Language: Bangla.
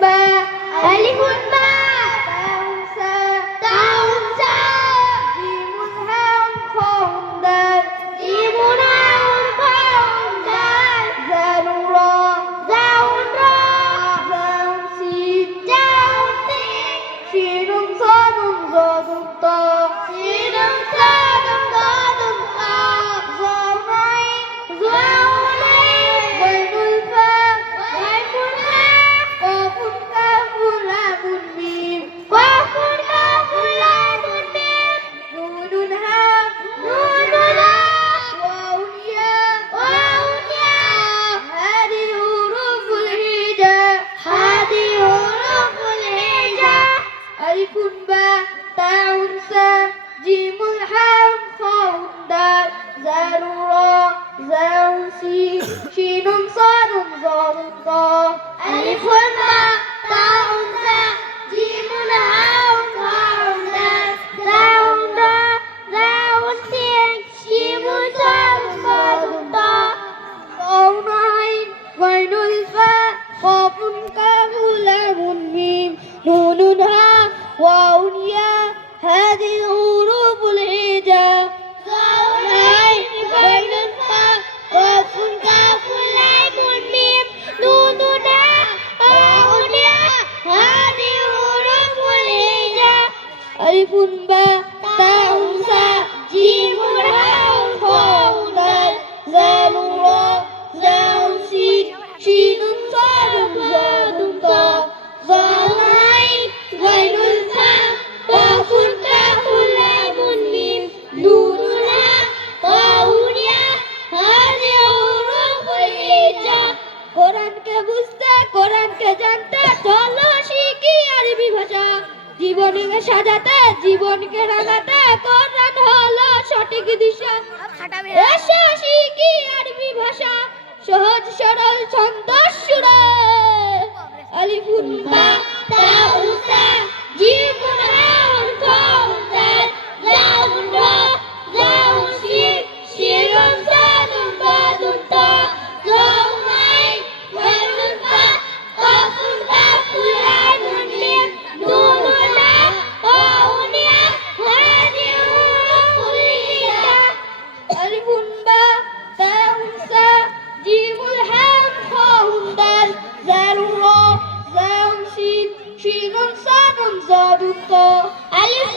باء ألف باء تاء ساء جيم هاء خاء دال جيم هاء خاء دال زال راء زاء سين شين صاد ضاد طاء ظاء عين غين الفاء قاف كاف لام ميم نون هاء واو ياء هذه حروف الهجاء ألف باء تاء ساء جيم حاء خاء دال زال راء زاء سين شين صاد ضاد طاء ألف باء تاء ساء جيم حاء خاء دال زال راء زاء سين شين صاد ضاد طاء ظاء عين غين الفاء قاف كاف لام ميم نون هاء واو ياء هذه حروف الهجاء ظاء عين غين الفاء قاف كاف لام ميم نون هاء واو ياء هذه حروف الهجاء ألف باء تاء ساء جيم هاء خاء دال زال راء زاء سين شين صاد ضاد طاء ظاء عين غين الفاء قاف كاف لام ميم نون هاء واو ياء هذه حروف الهجاء কোরআনকে বুঝতে কোরআনকে জানতে চলো শিখি আরবি ভাষা জীবনকে সাজাতে জীবনকে রাঙাতে কোরআন হলো সঠিক দিশা এসো শিখি আরবি ভাষা সহজ সরল ছন্দ সুরে আলিফুন বা তাউ সা জীবন হাউন খাউন দাল লাউন রা লাউন শিন শিরুন সাদুন বাদুন তা লাউন আইন ওয়াইনুন ফা কাফুন কাফুন লামুন মিম নুনুন লা ওয়াউন ইয়া হাদি হুরুফুল হিজা আলিফুন বা তাউ সা জিমুল হাম খাউন দাল زال راء زاء سين شين صاد ضاد طاء ألف